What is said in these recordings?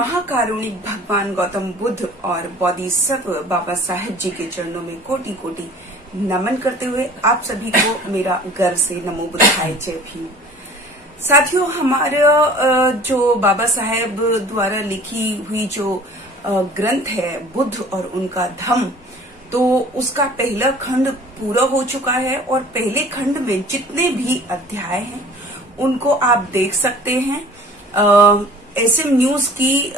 महाकारुणिक भगवान गौतम बुद्ध और बोधिसत्व बाबा साहेब जी के चरणों में कोटि कोटि नमन करते हुए आप सभी को मेरा गर्व से नमो बुद्धाय जय भीम। साथियों, हमारा जो बाबा साहेब द्वारा लिखी हुई जो ग्रंथ है बुद्ध और उनका धम्म, तो उसका पहला खंड पूरा हो चुका है और पहले खंड में जितने भी अध्याय हैं उनको आप देख सकते हैं। एसएम न्यूज की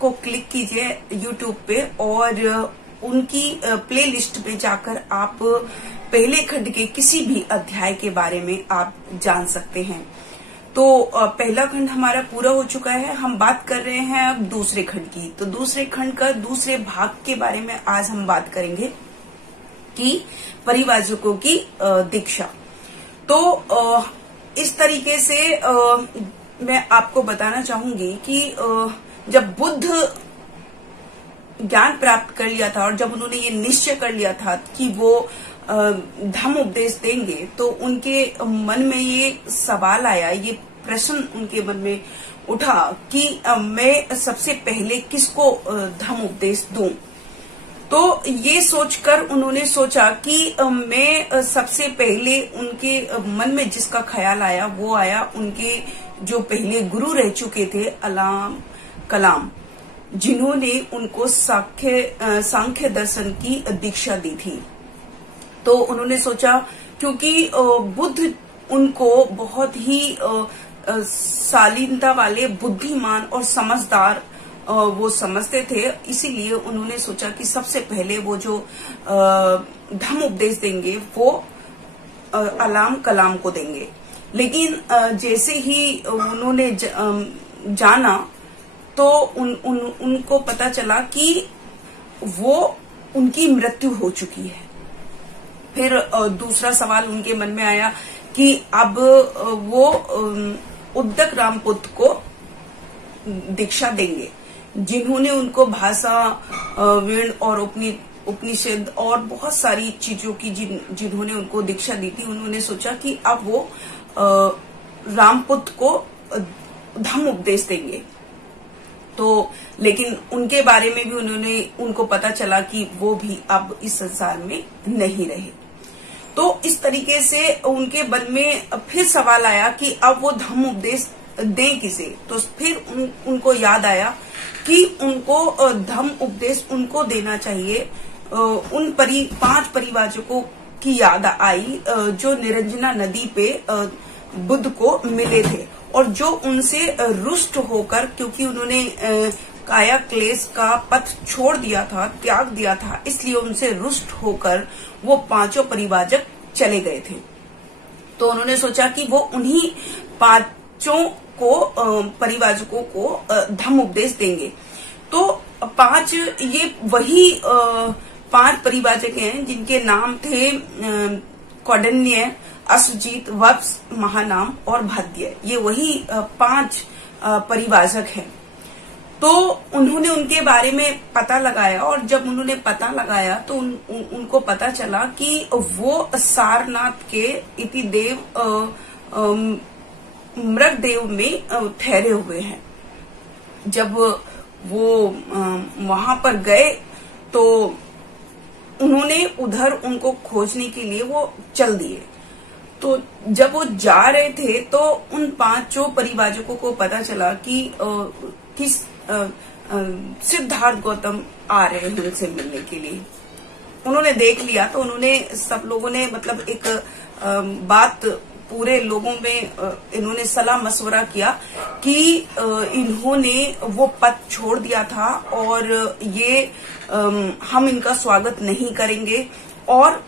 को क्लिक कीजिए यूट्यूब पे और उनकी प्लेलिस्ट पे जाकर आप पहले खंड के किसी भी अध्याय के बारे में आप जान सकते हैं। तो पहला खंड हमारा पूरा हो चुका है। हम बात कर रहे हैं अब दूसरे खंड की। तो दूसरे खंड का दूसरे भाग के बारे में आज हम बात करेंगे कि परिव्राजकों की दीक्षा। तो इस तरीके से मैं आपको बताना चाहूंगी कि जब बुद्ध ज्ञान प्राप्त कर लिया था और जब उन्होंने ये निश्चय कर लिया था कि वो धम्म उपदेश देंगे, तो उनके मन में ये सवाल आया, ये प्रश्न उनके मन में उठा कि मैं सबसे पहले किसको धम्म उपदेश दूं। तो ये सोचकर उन्होंने सोचा कि मैं सबसे पहले उनके मन में जिसका ख्याल आया वो आया उनके जो पहले गुरु रह चुके थे अलाम कलाम, जिन्होंने उनको सांख्य दर्शन की दीक्षा दी थी। तो उन्होंने सोचा क्योंकि बुद्ध उनको बहुत ही शालीनता वाले, बुद्धिमान और समझदार वो समझते थे, इसीलिए उन्होंने सोचा कि सबसे पहले वो जो धम्म उपदेश देंगे वो अलाम कलाम को देंगे। लेकिन जैसे ही उन्होंने जाना तो उनको पता चला कि वो उनकी मृत्यु हो चुकी है। फिर दूसरा सवाल उनके मन में आया कि अब वो उद्दक रामपुत्र को दीक्षा देंगे, जिन्होंने उनको भाषा, वेद और उपनिषद और बहुत सारी चीजों की जिन्होंने उनको दीक्षा दी थी। उन्होंने सोचा कि अब वो रामपुत्र को धम्म उपदेश देंगे। तो लेकिन उनके बारे में भी उनको पता चला कि वो भी अब इस संसार में नहीं रहे। तो इस तरीके से उनके मन में फिर सवाल आया कि अब वो धम्म उपदेश दें किसे। तो फिर उनको याद आया कि उनको धम्म उपदेश उनको देना चाहिए उन 5 परिव्राजकों की याद आई जो निरंजना नदी पे बुद्ध को मिले थे और जो उनसे रुष्ट होकर, क्योंकि उन्होंने काया क्लेश का पथ छोड़ दिया था, त्याग दिया था, इसलिए उनसे रुष्ट होकर वो 5 परिव्राजक चले गए थे। तो उन्होंने सोचा कि वो उन्हीं 5 परिव्राजकों को धम्म उपदेश देंगे। तो 5 ये वही 5 परिव्राजक हैं जिनके नाम थे कौंडिन्य, अश्वजीत, वत्स, महानाम और भद्य। ये वही 5 परिव्राजक हैं। तो उन्होंने उनके बारे में पता लगाया और जब उन्होंने पता लगाया तो उनको पता चला कि वो सारनाथ के इति देव मृगदेव में ठहरे हुए हैं। जब वो वहां पर गए तो उन्होंने उधर उनको खोजने के लिए वो चल दिए। तो जब वो जा रहे थे तो उन 5 परिव्राजकों को पता चला कि सिद्धार्थ गौतम आ रहे हैं उनसे मिलने के लिए। उन्होंने देख लिया तो सब लोगों ने मतलब एक बात पूरे लोगों में इन्होंने सलाह मशवरा किया कि इन्होंने वो पद छोड़ दिया था और ये हम इनका स्वागत नहीं करेंगे और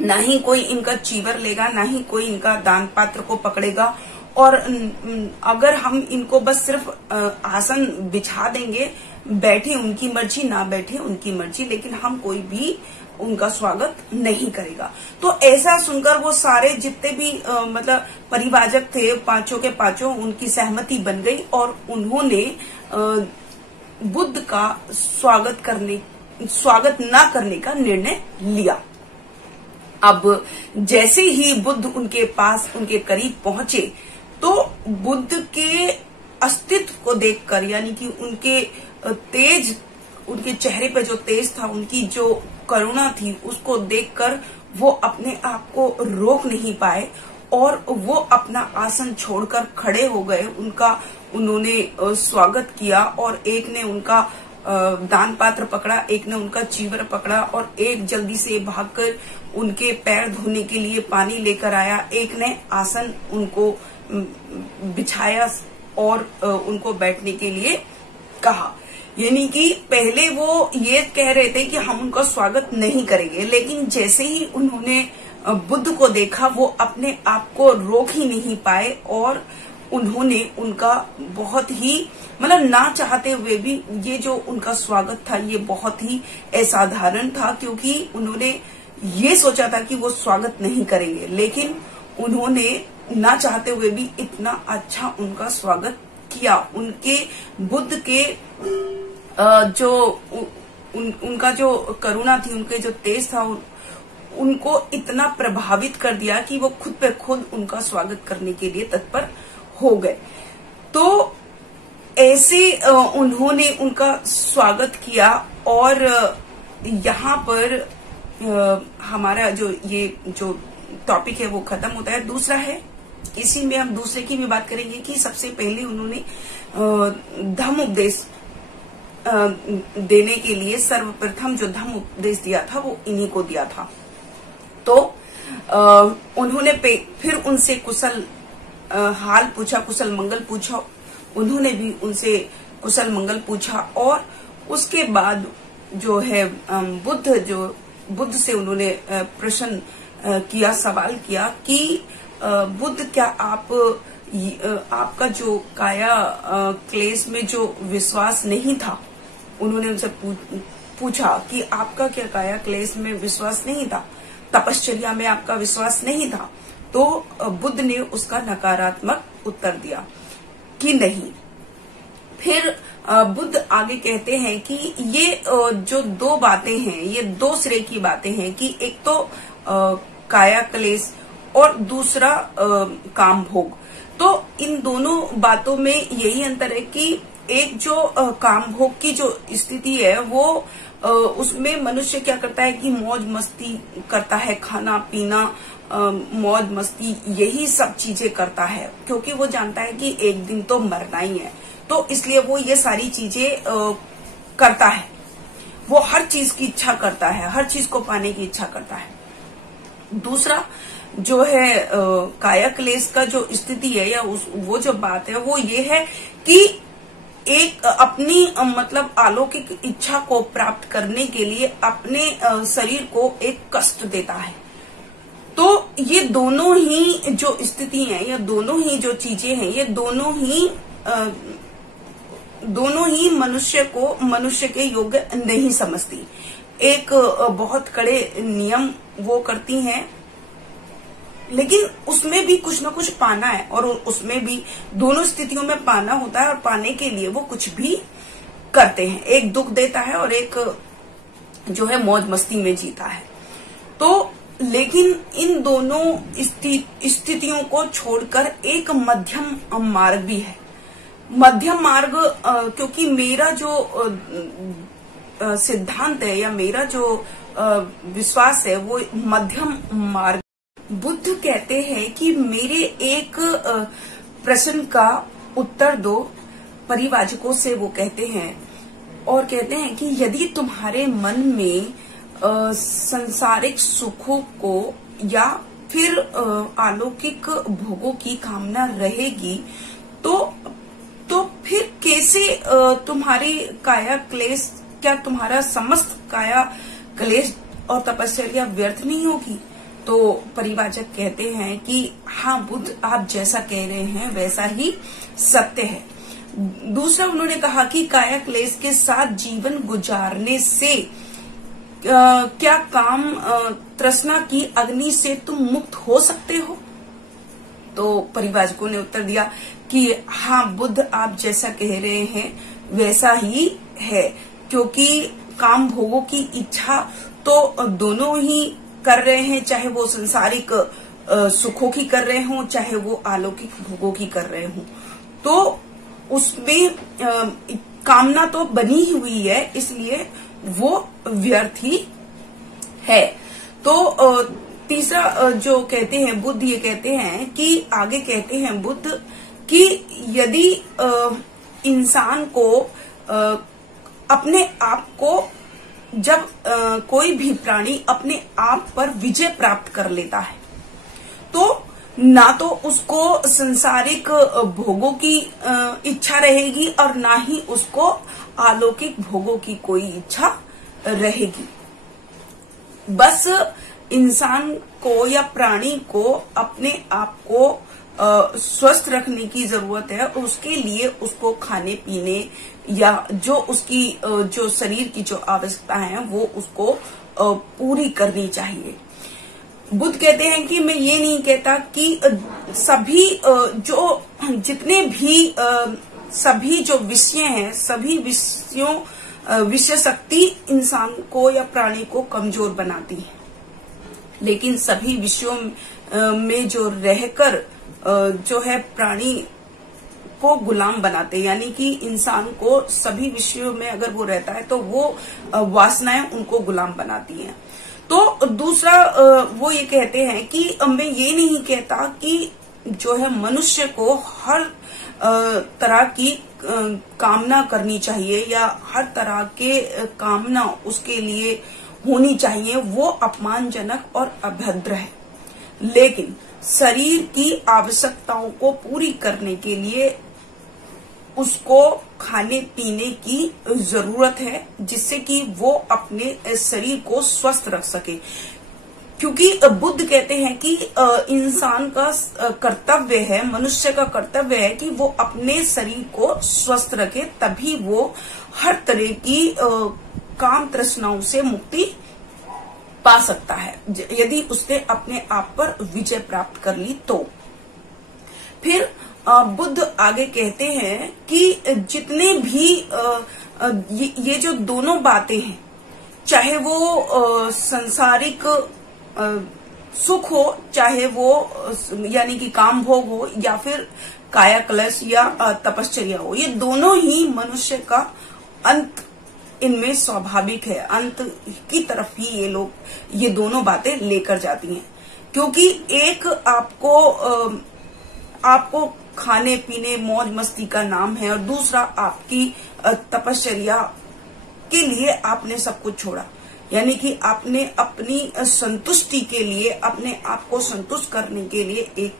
ना ही कोई इनका चीवर लेगा, ना ही कोई इनका दान पात्र को पकड़ेगा। और अगर हम इनको बस सिर्फ आसन बिछा देंगे, बैठे उनकी मर्जी, ना बैठे उनकी मर्जी, लेकिन हम कोई भी उनका स्वागत नहीं करेगा। तो ऐसा सुनकर वो सारे जितने भी मतलब परिव्राजक थे 5 के 5 उनकी सहमति बन गई और उन्होंने बुद्ध का स्वागत न करने का निर्णय लिया। अब जैसे ही बुद्ध उनके पास, उनके करीब पहुंचे तो बुद्ध के अस्तित्व को देखकर, यानी कि उनके चेहरे पे जो तेज था, उनकी जो करुणा थी, उसको देखकर वो अपने आप को रोक नहीं पाए और वो अपना आसन छोड़कर खड़े हो गए। उन्होंने स्वागत किया और एक ने उनका दान पात्र पकड़ा, एक ने उनका चीवर पकड़ा और एक जल्दी से भागकर उनके पैर धोने के लिए पानी लेकर आया। एक ने आसन उनको बिछाया और उनको बैठने के लिए कहा। यानी कि पहले वो ये कह रहे थे कि हम उनका स्वागत नहीं करेंगे, लेकिन जैसे ही उन्होंने बुद्ध को देखा वो अपने आप को रोक ही नहीं पाए और उन्होंने उनका बहुत ही मतलब ना चाहते हुए भी ये जो उनका स्वागत था ये बहुत ही असाधारण था, क्योंकि उन्होंने ये सोचा था कि वो स्वागत नहीं करेंगे, लेकिन उन्होंने ना चाहते हुए भी इतना अच्छा उनका स्वागत किया। उनके बुद्ध के उनका जो करुणा थी, उनके जो तेज था, उनको इतना प्रभावित कर दिया कि वो खुद पे खुद उनका स्वागत करने के लिए तत्पर हो गए। तो ऐसे उन्होंने उनका स्वागत किया और यहाँ पर हमारा जो टॉपिक है वो खत्म होता है। दूसरा है, इसी में हम दूसरे की भी बात करेंगे कि सबसे पहले उन्होंने धम्म उपदेश देने के लिए सर्वप्रथम जो धम्म उपदेश दिया था वो इन्हीं को दिया था। तो उन्होंने फिर उनसे कुशल हाल पूछा, कुशल मंगल पूछा। उन्होंने भी उनसे कुशल मंगल पूछा और उसके बाद जो है बुद्ध से उन्होंने प्रश्न किया, सवाल किया कि बुद्ध, क्या आपका जो काया क्लेश में जो विश्वास नहीं था, उन्होंने उनसे पूछा कि आपका क्या काया क्लेश में विश्वास नहीं था, तपश्चर्या में आपका विश्वास नहीं था? तो बुद्ध ने उसका नकारात्मक उत्तर दिया कि नहीं। फिर बुद्ध आगे कहते हैं कि ये जो दो बातें हैं, ये दो सिरे की बातें हैं कि एक तो काया क्लेश और दूसरा काम भोग। तो इन दोनों बातों में यही अंतर है कि एक जो काम भोग की जो स्थिति है वो उसमें मनुष्य क्या करता है कि मौज मस्ती करता है, खाना पीना, मौज मस्ती, यही सब चीजें करता है, क्योंकि वो जानता है कि एक दिन तो मरना ही है। तो इसलिए वो ये सारी चीजें करता है। वो हर चीज की इच्छा करता है, हर चीज को पाने की इच्छा करता है। दूसरा जो है काया क्लेश का जो स्थिति है या वो जो बात है वो ये है कि एक अपनी मतलब अलौकिक इच्छा को प्राप्त करने के लिए अपने शरीर को एक कष्ट देता है। तो ये दोनों ही जो स्थिति है या दोनों ही जो चीजें हैं, ये दोनों ही मनुष्य के योग्य नहीं समझती। एक बहुत कड़े नियम वो करती हैं, लेकिन उसमें भी कुछ ना कुछ पाना है और उसमें भी दोनों स्थितियों में पाना होता है और पाने के लिए वो कुछ भी करते हैं। एक दुख देता है और एक जो है मौज मस्ती में जीता है। तो लेकिन इन दोनों स्थितियों को छोड़कर एक मध्यम मार्ग भी है। मध्यम मार्ग क्योंकि मेरा जो सिद्धांत है या मेरा जो विश्वास है वो मध्यम मार्ग। बुद्ध कहते हैं कि मेरे एक प्रश्न का उत्तर दो, परिवाचकों से वो कहते हैं, और कहते हैं कि यदि तुम्हारे मन में संसारिक सुखों को या फिर अलौकिक भोगों की कामना रहेगी तो फिर कैसे तुम्हारी काया क्लेश, क्या तुम्हारा समस्त काया क्लेश और तपस्या व्यर्थ नहीं होगी? तो परिवाचक कहते हैं कि हाँ बुद्ध, आप जैसा कह रहे हैं वैसा ही सत्य है। दूसरा उन्होंने कहा कि काया क्लेश के साथ जीवन गुजारने से क्या काम तृष्णा की अग्नि से तुम मुक्त हो सकते हो? तो परिवाचकों ने उत्तर दिया कि हाँ बुद्ध, आप जैसा कह रहे हैं वैसा ही है, क्योंकि काम भोगों की इच्छा तो दोनों ही कर रहे हैं, चाहे वो संसारिक सुखों की कर रहे हों, चाहे वो अलौकिक भोगों की कर रहे हों। तो उसमें कामना तो बनी ही हुई है, इसलिए वो व्यर्थ ही है। तो तीसरा जो कहते हैं बुद्ध, ये कहते हैं कि आगे कहते हैं बुद्ध कि यदि इंसान को अपने आप को, जब कोई भी प्राणी अपने आप पर विजय प्राप्त कर लेता है तो ना तो उसको संसारिक भोगों की इच्छा रहेगी और ना ही उसको अलौकिक भोगों की कोई इच्छा रहेगी। बस इंसान को या प्राणी को अपने आप को स्वस्थ रखने की जरूरत है, और उसके लिए उसको खाने पीने या जो उसकी जो शरीर की जो आवश्यकता है वो उसको पूरी करनी चाहिए। बुद्ध कहते हैं कि मैं ये नहीं कहता कि सभी जो जितने भी सभी जो विषय हैं, सभी विषय शक्ति इंसान को या प्राणी को कमजोर बनाती है, लेकिन सभी विषयों में जो रहकर जो है प्राणी को गुलाम बनाते, यानी कि इंसान को सभी विषयों में अगर वो रहता है तो वो वासनाएं उनको गुलाम बनाती हैं। तो दूसरा वो ये कहते हैं कि मैं ये नहीं कहता कि जो है मनुष्य को हर तरह की कामना करनी चाहिए या हर तरह के कामना उसके लिए होनी चाहिए, वो अपमानजनक और अभद्र है। लेकिन शरीर की आवश्यकताओं को पूरी करने के लिए उसको खाने पीने की जरूरत है, जिससे कि वो अपने शरीर को स्वस्थ रख सके। क्योंकि बुद्ध कहते हैं कि इंसान का कर्तव्य है, मनुष्य का कर्तव्य है कि वो अपने शरीर को स्वस्थ रखे, तभी वो हर तरह की काम तृष्णाओं से मुक्ति पा सकता है, यदि उसने अपने आप पर विजय प्राप्त कर ली तो। फिर बुद्ध आगे कहते हैं कि जितने भी ये जो दोनों बातें हैं, चाहे वो संसारिक सुख हो, चाहे वो यानी कि काम भोग हो, या फिर काया कलश या तपश्चर्या हो, ये दोनों ही मनुष्य का अंत इनमें स्वाभाविक है। अंत की तरफ ही ये दोनों बातें लेकर जाती हैं, क्योंकि एक आपको खाने पीने मौज मस्ती का नाम है, और दूसरा आपकी तपश्चर्या के लिए आपने सब कुछ छोड़ा, यानी कि आपने अपनी संतुष्टि के लिए, अपने आप को संतुष्ट करने के लिए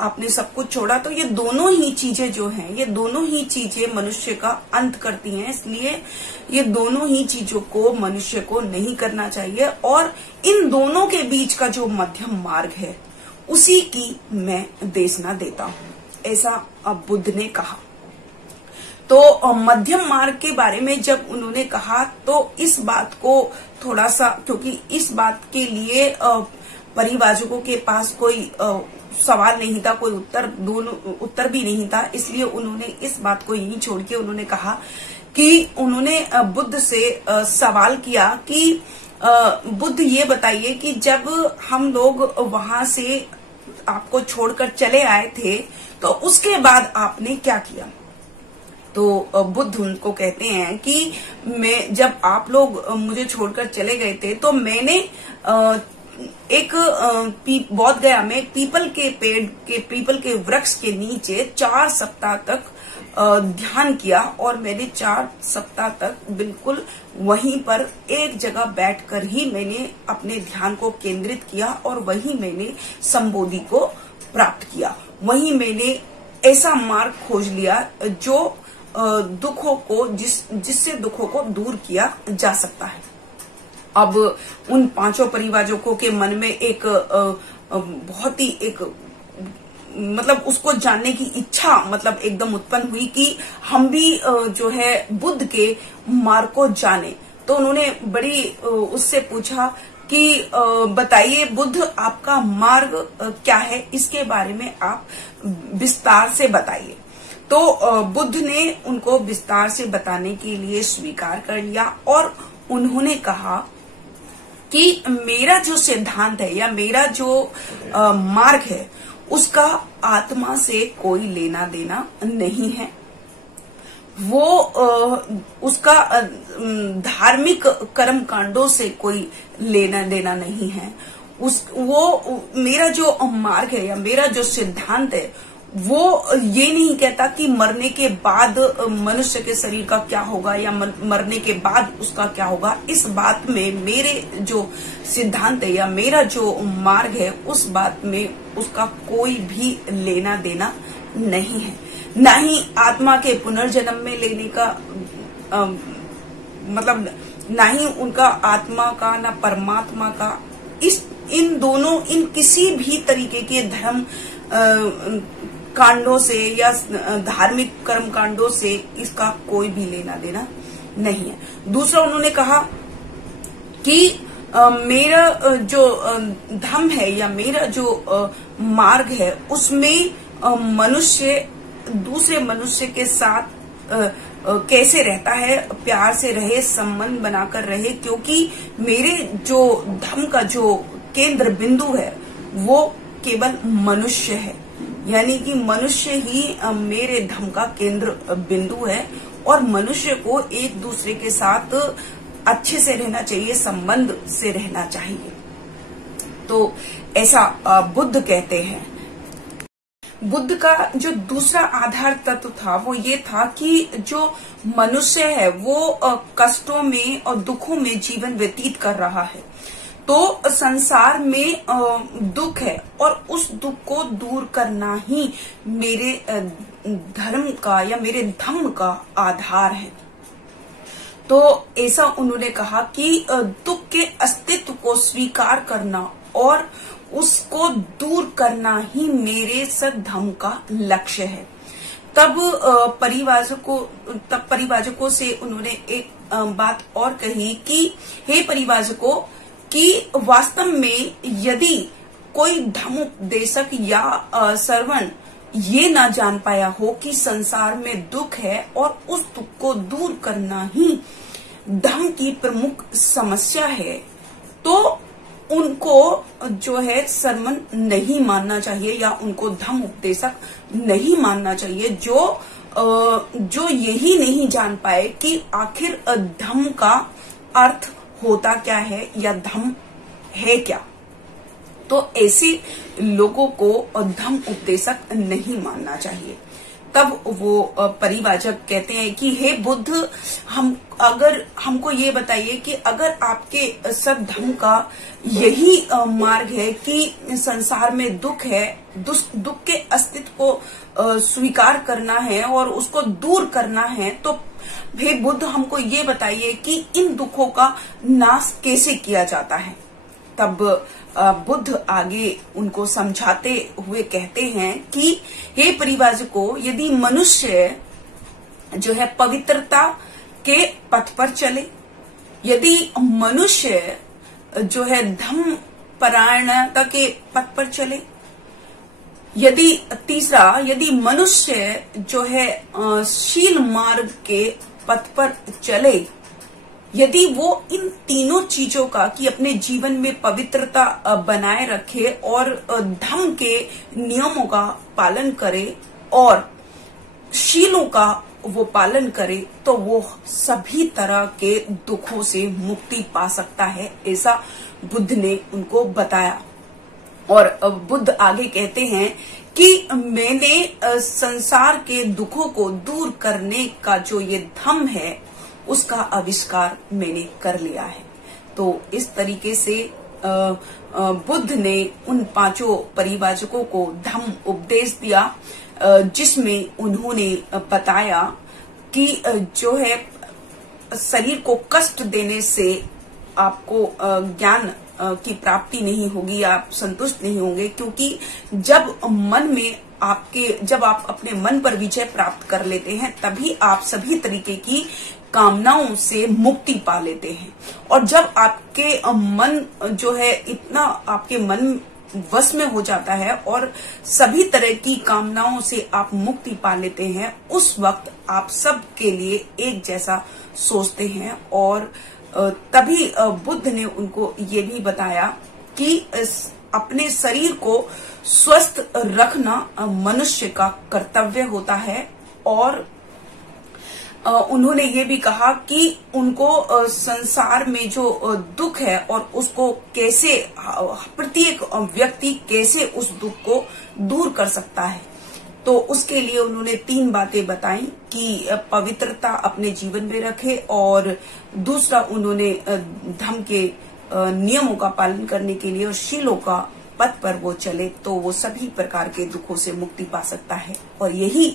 आपने सब कुछ छोड़ा। तो ये दोनों ही चीजें जो हैं, ये दोनों ही चीजें मनुष्य का अंत करती हैं, इसलिए ये दोनों ही चीजों को मनुष्य को नहीं करना चाहिए। और इन दोनों के बीच का जो मध्यम मार्ग है उसी की मैं देशना देता हूँ, ऐसा बुद्ध ने कहा। तो मध्यम मार्ग के बारे में जब उन्होंने कहा तो इस बात को थोड़ा सा, क्योंकि इस बात के लिए परिभाषकों के पास कोई सवाल नहीं था, कोई उत्तर भी नहीं था, इसलिए उन्होंने इस बात को यहीं छोड़ के उन्होंने कहा कि उन्होंने बुद्ध से सवाल किया कि बुद्ध ये बताइए कि जब हम लोग वहां से आपको छोड़कर चले आए थे तो उसके बाद आपने क्या किया। तो बुद्ध उनको कहते हैं कि जब आप लोग मुझे छोड़कर चले गए थे तो मैंने एक बौद्ध गया में पीपल के वृक्ष के नीचे 4 सप्ताह तक ध्यान किया, और मैंने 4 सप्ताह तक बिल्कुल वहीं पर एक जगह बैठकर ही मैंने अपने ध्यान को केंद्रित किया, और वहीं मैंने संबोधि को प्राप्त किया। वहीं मैंने ऐसा मार्ग खोज लिया जो दुखों को जिससे दुखों को दूर किया जा सकता है। अब उन 5 परिवाजकों के मन में एक बहुत ही एक मतलब उसको जानने की इच्छा मतलब एकदम उत्पन्न हुई कि हम भी जो है बुद्ध के मार्ग को जाने। तो उन्होंने बड़ी उससे पूछा कि बताइए बुद्ध आपका मार्ग क्या है, इसके बारे में आप विस्तार से बताइए। तो बुद्ध ने उनको विस्तार से बताने के लिए स्वीकार कर लिया, और उन्होंने कहा कि मेरा जो सिद्धांत है या मेरा जो मार्ग है उसका आत्मा से कोई लेना देना नहीं है। वो उसका धार्मिक कर्म कांडों से कोई लेना देना नहीं है। वो मेरा जो मार्ग है या मेरा जो सिद्धांत है वो ये नहीं कहता कि मरने के बाद मनुष्य के शरीर का क्या होगा या मरने के बाद उसका क्या होगा। इस बात में मेरे जो सिद्धांत है या मेरा जो मार्ग है उस बात में उसका कोई भी लेना देना नहीं है। ना ही आत्मा के पुनर्जन्म में लेने का मतलब ना ही उनका आत्मा का ना परमात्मा का इन किसी भी तरीके के धर्म कांडों से या धार्मिक कर्म कांडों से इसका कोई भी लेना देना नहीं है। दूसरा उन्होंने कहा कि मेरा जो धर्म है या मेरा जो मार्ग है उसमें मनुष्य दूसरे मनुष्य के साथ कैसे रहता है, प्यार से रहे, संबंध बनाकर रहे, क्योंकि मेरे जो धर्म का जो केंद्र बिंदु है वो केवल मनुष्य है। यानी कि मनुष्य ही मेरे धर्म का केंद्र बिंदु है और मनुष्य को एक दूसरे के साथ अच्छे से रहना चाहिए, संबंध से रहना चाहिए। तो ऐसा बुद्ध कहते हैं। बुद्ध का जो दूसरा आधार तत्व था वो ये था कि जो मनुष्य है वो कष्टों में और दुखों में जीवन व्यतीत कर रहा है, तो संसार में दुख है और उस दुख को दूर करना ही मेरे धर्म का या मेरे धम्म का आधार है। तो ऐसा उन्होंने कहा कि दुख के अस्तित्व को स्वीकार करना और उसको दूर करना ही मेरे सद्धम्म का लक्ष्य है। तब परिवाजकों से उन्होंने एक बात और कही कि हे परिवाजकों, कि वास्तव में यदि कोई धर्मोपदेशक या श्रवण ये ना जान पाया हो कि संसार में दुख है और उस दुख को दूर करना ही धर्म की प्रमुख समस्या है, तो उनको जो है श्रवण नहीं मानना चाहिए या उनको धर्म उपदेशक नहीं मानना चाहिए जो यही नहीं जान पाए कि आखिर धर्म का अर्थ होता क्या है या धर्म है क्या। तो ऐसे लोगों को धर्म उपदेशक नहीं मानना चाहिए। तब वो परिवाचक कहते हैं कि हे बुद्ध, हमको ये बताइए कि अगर आपके सब धर्म का यही मार्ग है कि संसार में दुख है, दुख के अस्तित्व को स्वीकार करना है और उसको दूर करना है, तो हे बुद्ध हमको ये बताइए कि इन दुखों का नाश कैसे किया जाता है। तब बुद्ध आगे उनको समझाते हुए कहते हैं कि हे परिवाजकों, यदि मनुष्य जो है पवित्रता के पथ पर चले, यदि मनुष्य जो है धम्म परायणता के पथ पर चले, यदि मनुष्य जो है शील मार्ग के पथ पर चले, यदि वो इन तीनों चीजों का कि अपने जीवन में पवित्रता बनाए रखे और धर्म के नियमों का पालन करे और शीलों का वो पालन करे, तो वो सभी तरह के दुखों से मुक्ति पा सकता है। ऐसा बुद्ध ने उनको बताया। और बुद्ध आगे कहते हैं कि मैंने संसार के दुखों को दूर करने का जो ये धम्म है उसका आविष्कार मैंने कर लिया है। तो इस तरीके से बुद्ध ने उन पांचों परिवाचकों को धम्म उपदेश दिया, जिसमें उन्होंने बताया कि जो है शरीर को कष्ट देने से आपको ज्ञान की प्राप्ति नहीं होगी, आप संतुष्ट नहीं होंगे, क्योंकि जब आप अपने मन पर विजय प्राप्त कर लेते हैं तभी आप सभी तरीके की कामनाओं से मुक्ति पा लेते हैं। और जब आपके मन जो है इतना आपके मन वश में हो जाता है और सभी तरह की कामनाओं से आप मुक्ति पा लेते हैं, उस वक्त आप सब के लिए एक जैसा सोचते हैं। और तभी बुद्ध ने उनको ये भी बताया कि अपने शरीर को स्वस्थ रखना मनुष्य का कर्तव्य होता है और उन्होंने ये भी कहा कि उनको संसार में जो दुख है और उसको कैसे प्रत्येक व्यक्ति कैसे उस दुख को दूर कर सकता है। तो उसके लिए उन्होंने 3 बातें बताई कि पवित्रता अपने जीवन में रखे, और दूसरा उन्होंने धर्म के नियमों का पालन करने के लिए और शीलों का पथ पर वो चले तो वो सभी प्रकार के दुखों से मुक्ति पा सकता है। और यही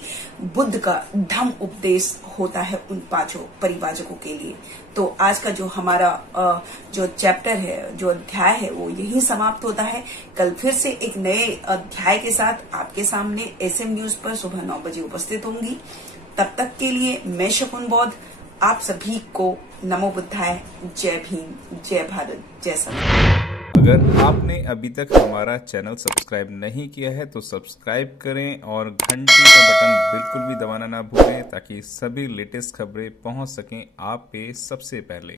बुद्ध का धम्म उपदेश होता है उन 5 परिवाचकों के लिए। तो आज का जो हमारा जो चैप्टर है, जो अध्याय है, वो यही समाप्त होता है। कल फिर से एक नए अध्याय के साथ आपके सामने SM न्यूज पर सुबह 9 बजे उपस्थित होंगी। तब तक के लिए मैं शकुन बौद्ध आप सभी को नमो बुद्धाय, जय भीम, जय भारत, जय संविधान। अगर आपने अभी तक हमारा चैनल सब्सक्राइब नहीं किया है तो सब्सक्राइब करें और घंटी का बटन बिल्कुल भी दबाना ना भूलें ताकि सभी लेटेस्ट खबरें पहुंच सकें आप पे सबसे पहले।